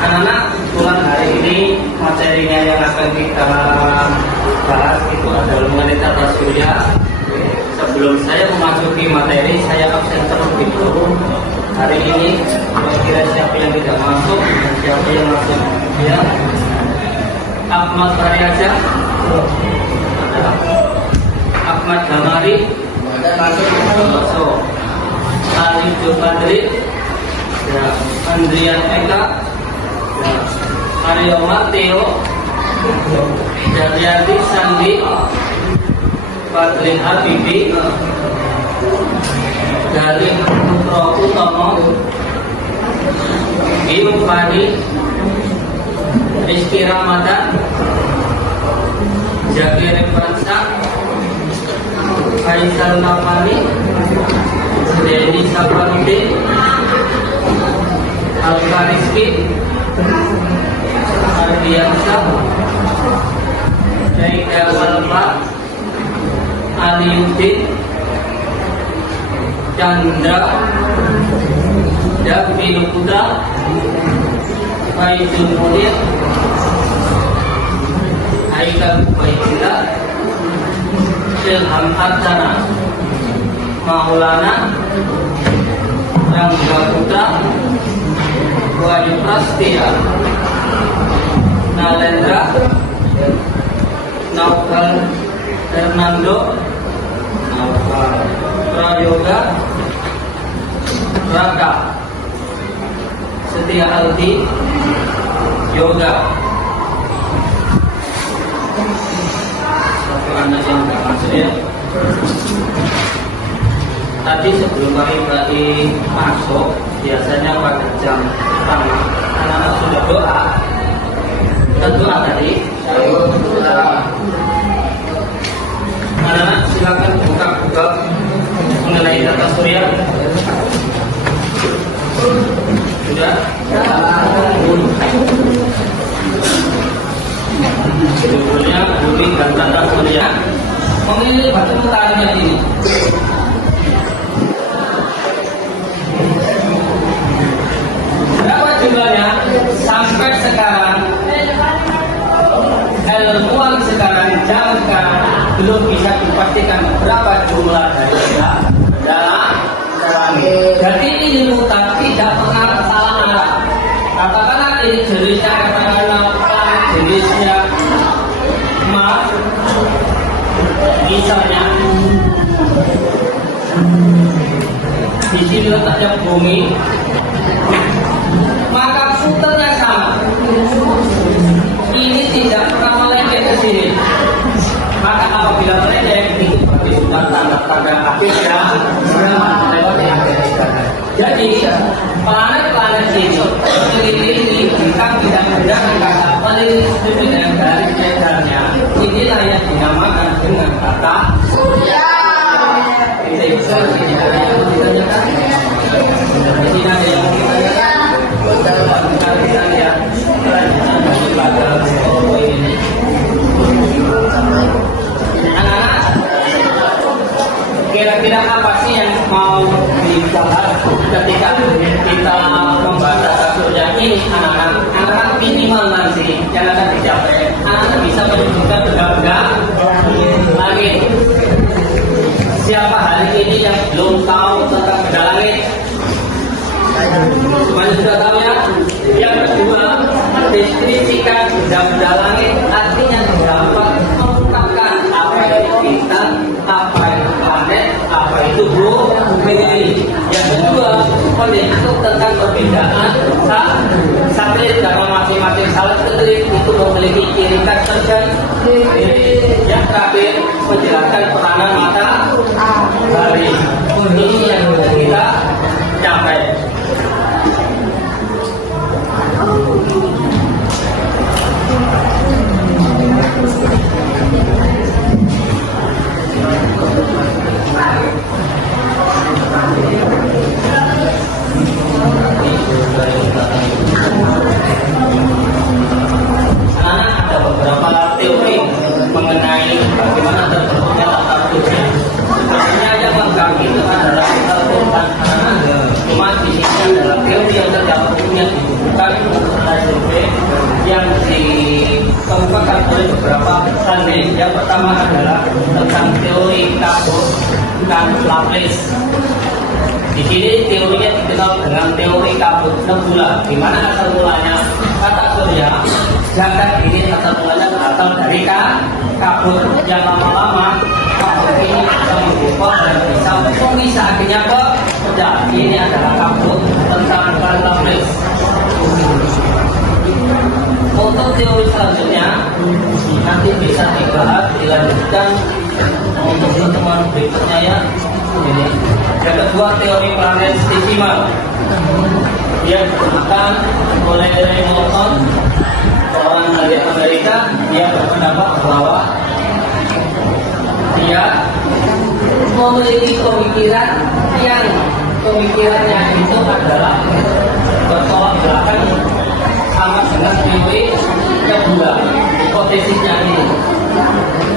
Anak-anak, kebetulan hari ini materinya yang akan kita bahas itu adalah mengenai tata surya. Sebelum saya memasuki materi, saya absen terlebih dahulu. Hari ini kira-kira siapa yang tidak masuk dan siapa yang masuk? Ya, Ahmad Baryaja, Ahmad Damari, masuk. Arif Jopandri, ya, Andrian Eka, ya, Aryo Mateo, Jatiati Sandi, Fadli Habibi, dari Putra Utomo, Bim Fadi, Rizky Ramadan, Jakir Fansa, Faisal Mafani, Denny Saparudin, Alfa Rizky, Ardiansyah, Jaida Walfa, Aliuddin, Chandra, Davi Luputra, Faizul Munir, Haikal Baitila, Ilham Haddana, Maulana, Rangga Putra, Wahyu Prastia, Nalendra, Naufal Hernando, Naufal Prayoga, Raka, Setia Aldi, Yoga. Satu anak yang tidak masuk ya. Tadi sebelum kami masuk, biasanya pada jam pertama anak-anak sudah doa. Doa tadi. Anak-anak silakan buka mengenai tata surya. Sudah? Judulnya bumi dan tata surya. Memilih batu mutarinya ini. Berapa jumlahnya? Sampai sekarang ilmuwan sekarang, jam sekarang belum bisa dipastikan berapa jumlah dari dalam. Jadi ilmu tidak pernah salah arah. Katakanlah ini jenisnya katakanlah jenisnya emas, misalnya di sini letaknya bumi, maka puternya sama. Ini tidak pernah melenceng ke sini. Maka apabila melenceng itu berarti sudah tanda-tanda akhirnya melewati akhir. Jadi planet-planet ini ini kita tidak menggunakan kata peneliti dengan garis edarnya. Inilah yang dinamakan dengan kata surya. Kita bisa ditanyakan. Jadi ada yang ditanyakan. Kita lihat anak-anak, kira-kira apa sih yang mau dibahas ketika kita membahas tata surya ini? Anak-anak minimal nanti yang akan dicapai, anak bisa menunjukkan benda-benda langit. Siapa hari ini yang belum tahu tentang benda langit? Semuanya sudah tahu ya? Yang kedua, deskripsikan benda-benda langit, artinya dapat mengungkapkan apa itu bintang, apa itu planet, apa itu bumi. Yang kedua, menentukan tentang perbedaan satelit dalam masing-masing satelit itu memiliki ciri khas tersendiri. Yang terakhir, menjelaskan peranan matahari. Ini yang sudah kita capai. Ada beberapa teori mengenai bagaimana terbentuknya tata surya. Sebenarnya yang mengkaji itu adalah Al-Quran. Cuma di sini adalah teori yang terdapat punya di buku menemukan peserta survei yang dikemukakan oleh beberapa ahli. Yang pertama adalah tentang teori kabut Laplace. Di sini teorinya dikenal dengan teori kabut nebula, di mana asal mulanya kata surya, sedangkan ini asal mulanya berasal dari kabut yang lama-lama kabut ini bisa berubah dan bisa memisah akhirnya pecah. Ini adalah kabut tentang Laplace. Untuk teori selanjutnya nanti bisa dibahas dilanjutkan untuk pertemuan berikutnya ya. Ini yang kedua, teori planetesimal yang digunakan oleh Raymond Thomson, seorang ahli Amerika. Dia berpendapat bahwa dia memiliki pemikirannya itu adalah bertolak belakang sama dengan teori kedua, hipotesisnya ini.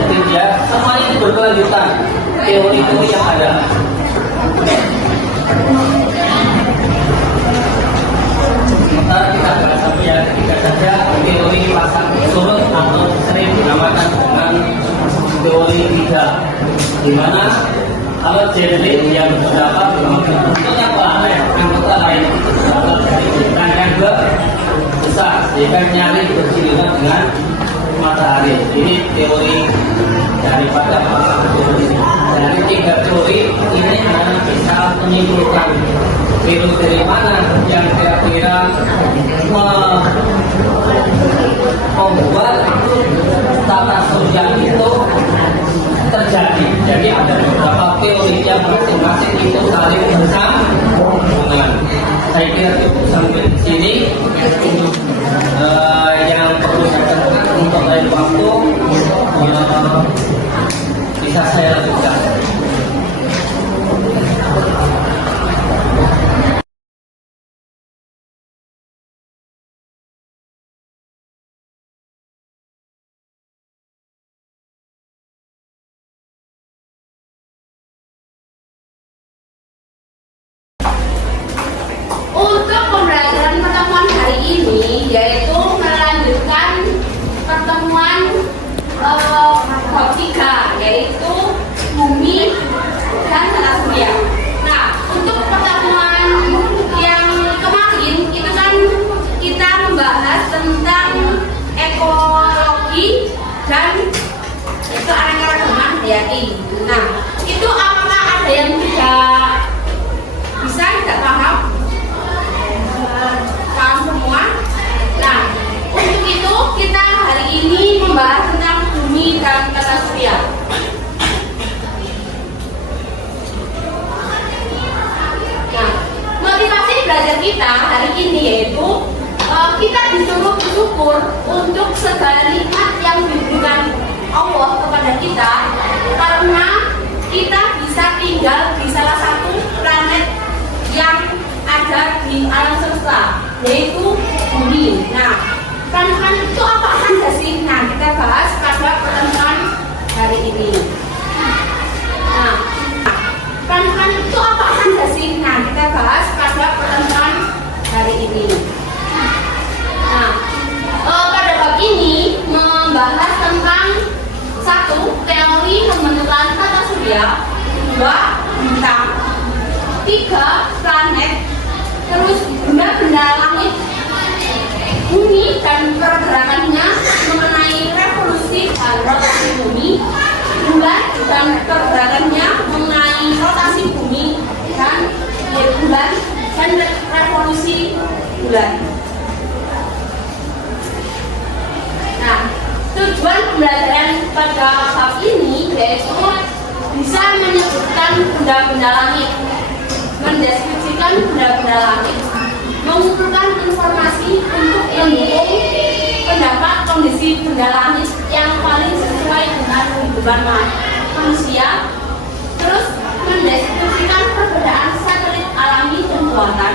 Jadi dia semua ini berkelanjutan teori-teori yang ada. Sementara kita bahas yang ketiga saja, teori pasang surut atau sering dinamakan dengan teori tiga, di mana kalau Jedlik yang berpendapat bahwa bentuknya planet anggota lain itu berasal dari bintang yang besar sehingga nyaris bersinggungan dengan matahari. Ini teori daripada pasang surut ini. Dari tiga teori ini hanya bisa menyimpulkan virus dari mana yang kira-kira membuat tata surya itu terjadi. Jadi ada beberapa teori yang masing-masing itu saling bersambungan. Saya kira cukup sampai di sini. Yang perlu saya katakan untuk lain waktu bisa saya lakukan. Untuk pembelajaran pertemuan hari ini yaitu melanjutkan pertemuan bab 3, yaitu bumi dan tata surya. Nah, untuk pertemuan yang kemarin itu kan kita membahas tentang ekologi dan keanekaragaman hayati. Nah, itu apakah ada yang tidak paham? Paham semua? Nah, untuk itu kita hari ini membahas tentang bumi dan tata surya. Nah, motivasi belajar kita hari ini yaitu kita disuruh bersyukur untuk segala nikmat yang diberikan Allah kepada kita, karena kita bisa tinggal di salah satu planet yang ada di alam semesta, yaitu bumi. Nah, planet itu apa saja sih? Nah, kita bahas pada pertemuan hari ini. Nah, planet itu apa saja sih? Nah, kita bahas pada pertemuan hari ini. Nah, pada bab ini membahas tentang satu, teori pembentukan tata surya, dua, bintang, tiga, planet, terus benda-benda langit, bumi dan pergerakannya, mengenai revolusi dan rotasi bumi, bulan dan pergerakannya, mengenai rotasi bumi dan bulan dan revolusi bulan. Nah, tujuan pembelajaran pada bab ini yaitu bisa menyebutkan benda-benda langit, mendeskripsikan benda-benda langit, mengumpulkan informasi untuk mendukung pendapat kondisi benda langit yang paling sesuai dengan kehidupan manusia, terus mendeskripsikan perbedaan satelit alami dan buatan,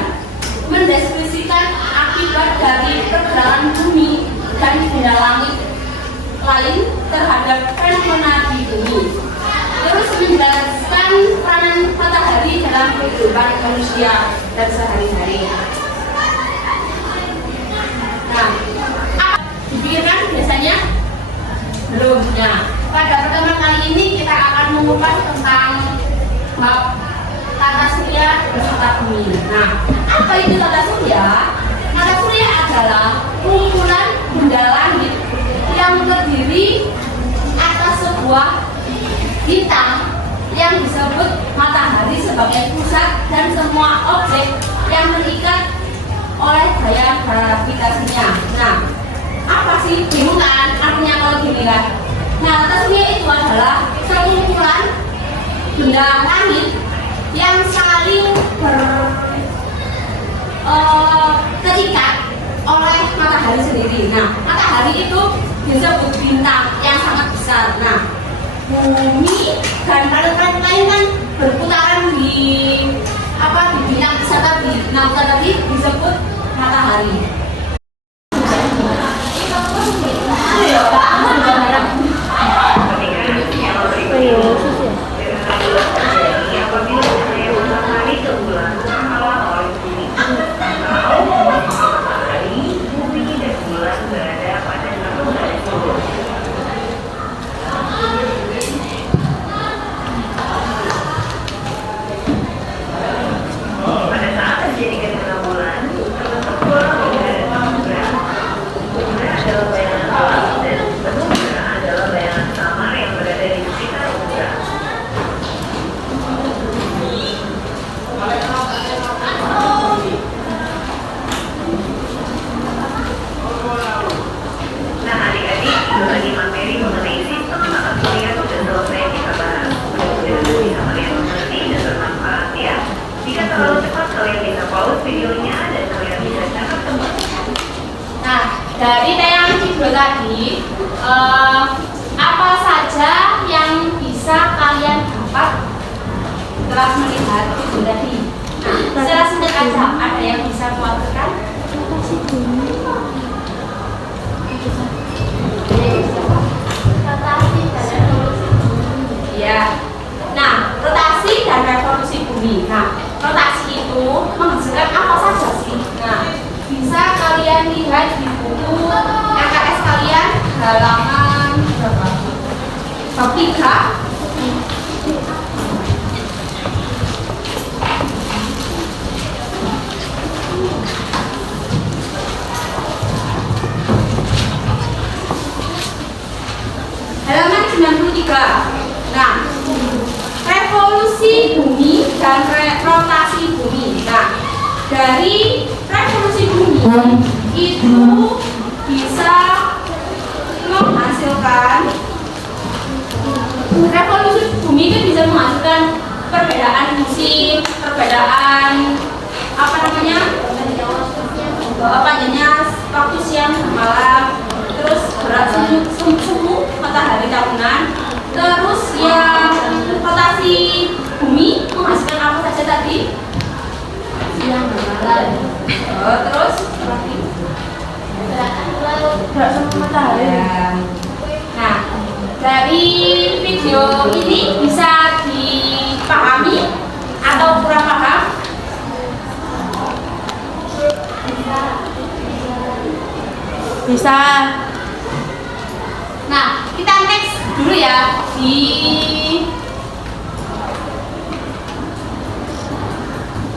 mendeskripsikan akibat dari pergerakan bumi dan benda langit lain terhadap fenomena di bumi, terus menjelaskan peranan matahari dalam kehidupan manusia dan sehari-hari. menemukan tentang bab tata surya beserta bumi. Nah, apa itu tata surya? Tata surya adalah kumpulan benda langit yang terdiri atas sebuah bintang yang disebut matahari sebagai pusat dan semua objek yang terikat oleh gaya gravitasinya. Nah, apa sih? Bingung kan? Artinya kalau dilihat. Nah, tata surya itu adalah sekumpulan benda langit yang saling terikat oleh matahari sendiri. Nah, matahari itu disebut bintang yang sangat besar. Nah, bumi dan planet-planet lain kan berputaran di di bintang besar tadi. Nah, tadi disebut matahari. Dari tayangan video tadi, apa saja yang bisa kalian dapat setelah melihat video tadi? Nah, secara singkat aja, ada yang bisa mewakilkan? Ya. Nah, rotasi dan revolusi bumi. Nah, rotasi itu menghasilkan apa saja sih? Nah, bisa kalian lihat di buku LKS kalian halaman berapa? Bab 3. Halaman 93. Nah, revolusi bumi dan rotasi bumi. Nah, dari revolusi bumi itu bisa menghasilkan perbedaan musim, perbedaan panjangnya waktu siang dan malam, terus berat suhu matahari tahunan, terus yang rotasi bumi menghasilkan apa saja tadi? Siang dan malam. Terus berat suhu matahari. Nah, dari video ini bisa dipahami atau kurang paham? Bisa. Nah, kita next dulu ya di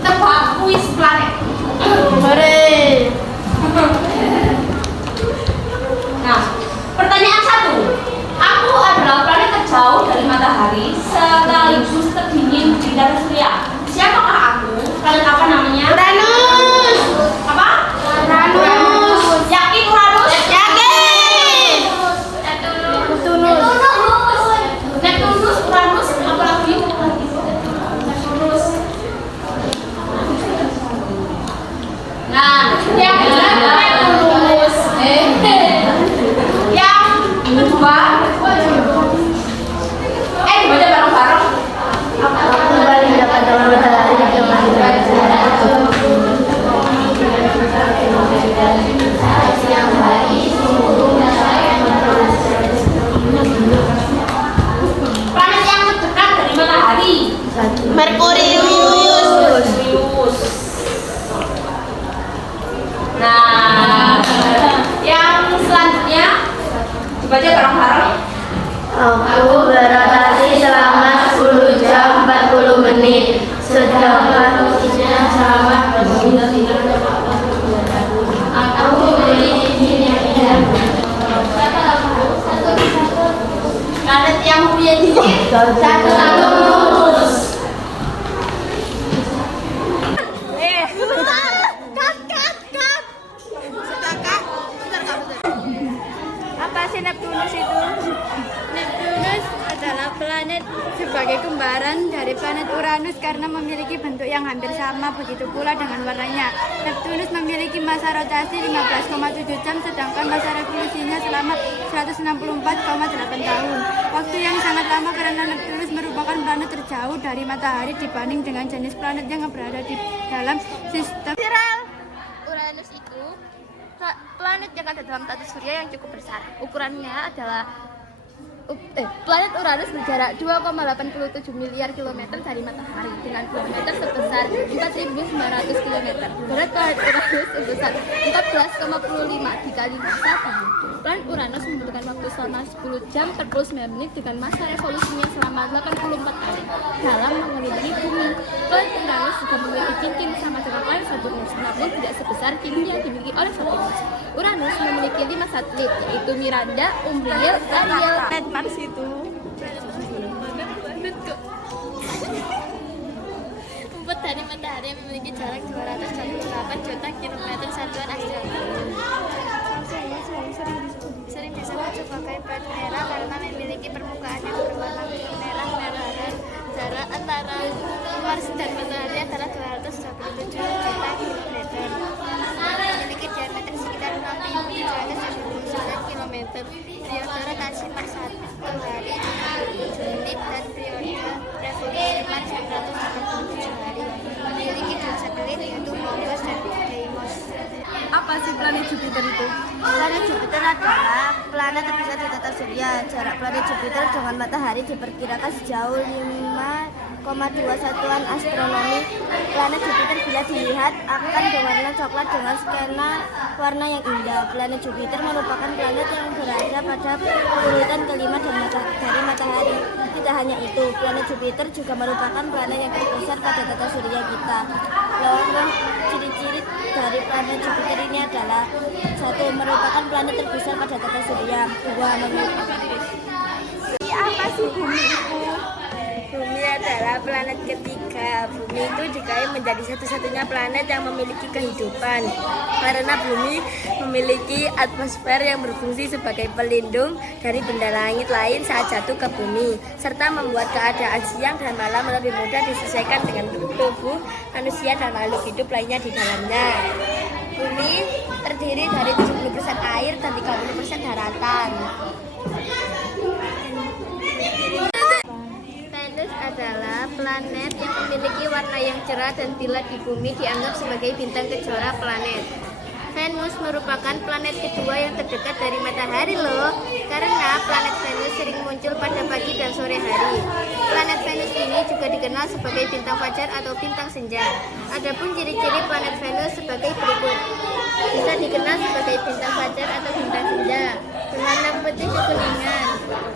tebak kuis planet. Hore. Nah, pertanyaan 1. Aku adalah planet terjauh dari matahari sekaligus terdingin di tata surya. Siapakah aku? Planet apa namanya? Uranus. Apa? Uranus. Yakin Uranus? Yakin. Neptunus, Uranus, apa lagi? Neptunus. Nah, Satu lurus. Apa sih Neptunus itu? Neptunus adalah planet sebagai kembaran dari planet Uranus karena memiliki bentuk yang hampir sama, begitu pula dengan warnanya. Neptunus memiliki masa rotasi 15,7 jam, sedangkan masa revolusinya selama 164,8 tahun. Waktu yang sangat lama karena Neptunus merupakan planet terjauh dari matahari dibanding dengan jenis planet yang berada di dalam sistem. Uranus itu planet yang ada dalam tata surya yang cukup besar. Ukurannya adalah planet Uranus berjarak 2,87 miliar kilometer dari matahari dengan diameter sebesar 4.900 km. Berat planet Uranus sebesar 14,5 dikali massa bumi. Planet Uranus membutuhkan waktu selama 10 jam 49 menit dengan masa revolusinya selama 84 tahun dalam mengelilingi bumi. Planet Uranus juga memiliki cincin sama dengan planet Saturnus, namun tidak sebesar cincin yang dimiliki oleh Saturnus. Uranus memiliki 5 satelit, yaitu Miranda, Umbriel, Ariel. Mars itu Bobot dari matahari memiliki jarak 228 juta kilometer satuan astronomi. Sering disebut sebagai planet merah karena memiliki permukaan yang berwarna merah dan jarak antara Mars dan matahari adalah 227 juta kilometer. Memiliki diameter sekitar 6.779 kilometer. Periode rotasi Mars 1 hari 37 menit dan periode revolusi Mars 687 hari. Memiliki 2 satelit yaitu Phobos dan Deimos. apa sih planet Jupiter itu? Planet Jupiter adalah planet terbesar di tata surya. Jarak planet Jupiter dengan matahari diperkirakan sejauh 5,2 satuan astronomi. Planet Jupiter bila dilihat akan berwarna coklat dengan skena warna yang indah. Planet Jupiter merupakan planet yang berada pada urutan kelima dari matahari. Tidak hanya itu, planet Jupiter juga merupakan planet yang terbesar pada tata surya kita. Lalu ciri-ciri dari planet Jupiter ini adalah: 1. Merupakan planet terbesar pada tata surya. 2. Memiliki Apa sih bumi itu? Bumi adalah planet ketiga. Bumi itu diklaim menjadi satu-satunya planet yang memiliki kehidupan karena bumi memiliki atmosfer yang berfungsi sebagai pelindung dari benda langit lain saat jatuh ke bumi, serta membuat keadaan siang dan malam lebih mudah disesuaikan dengan tubuh manusia dan makhluk hidup lainnya di dalamnya. Bumi terdiri dari 70% air dan 30% daratan. Venus adalah planet yang memiliki warna yang cerah dan bila di bumi dianggap sebagai bintang kejora planet. Venus merupakan planet kedua yang terdekat dari matahari loh, karena planet Venus sering muncul pada pagi dan sore hari. Planet Venus ini juga dikenal sebagai bintang fajar atau bintang senja. Adapun ciri-ciri planet Venus sebagai berikut. Bisa dikenal sebagai bintang fajar atau bintang senja. Berwarna putih kekuningan,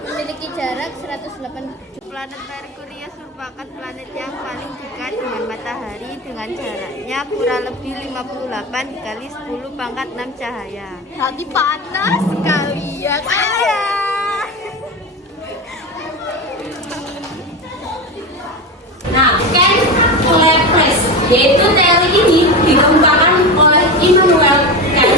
memiliki jarak 180. Planet Merkurius merupakan planet yang paling dekat dengan matahari dengan jaraknya kurang lebih 58 dikali 10 pangkat 6 cahaya. Hati panas sekali ya. Nah, Ken Lepres, yaitu teori ini dikembangkan oleh Immanuel Kant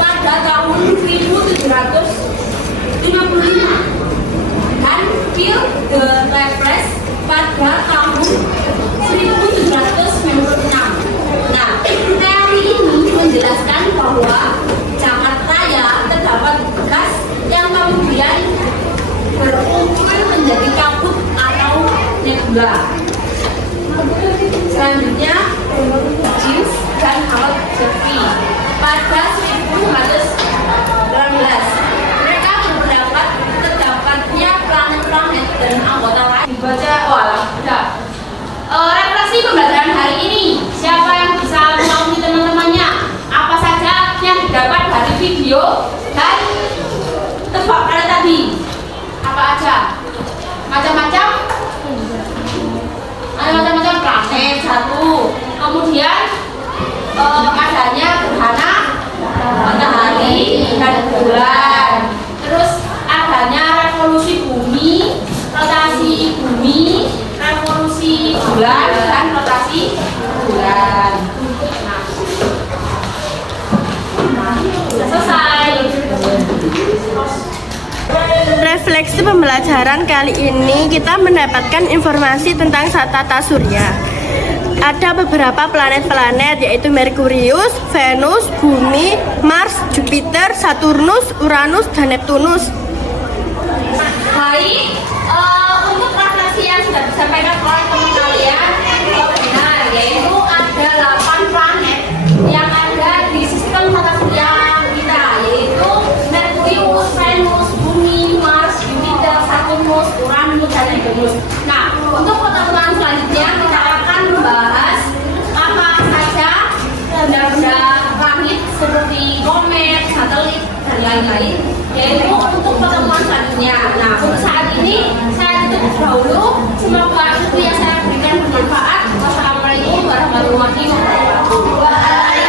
pada tahun 1755 dan Phil de Lepres pada tahun 1796. Nah, teori ini menjelaskan bahwa jagat raya terdapat gas yang kemudian berkumpul menjadi kabut atau nebula. Selanjutnya, James dan Howard Refleksi pembelajaran kali ini kita mendapatkan informasi tentang tata surya. Ada beberapa planet-planet yaitu Merkurius, Venus, Bumi, Mars, Jupiter, Saturnus, Uranus, dan Neptunus. Baik, untuk refleksi yang sudah disampaikan oleh teman kalian benar, yaitu ada 8 planet yang ada di sistem tata surya kita, yaitu Merkurius, Venus, Bumi, Mars, Jupiter, Saturnus, Uranus, dan Neptunus. Nah, untuk pertemuan selanjutnya kita akan membahas apa saja benda-benda langit seperti komet, satelit, dan lain-lain, yaitu untuk pertemuan selanjutnya. Nah, untuk saat ini saya tutup dahulu. Semoga ilmu yang saya berikan bermanfaat. Wassalamualaikum warahmatullahi wabarakatuh.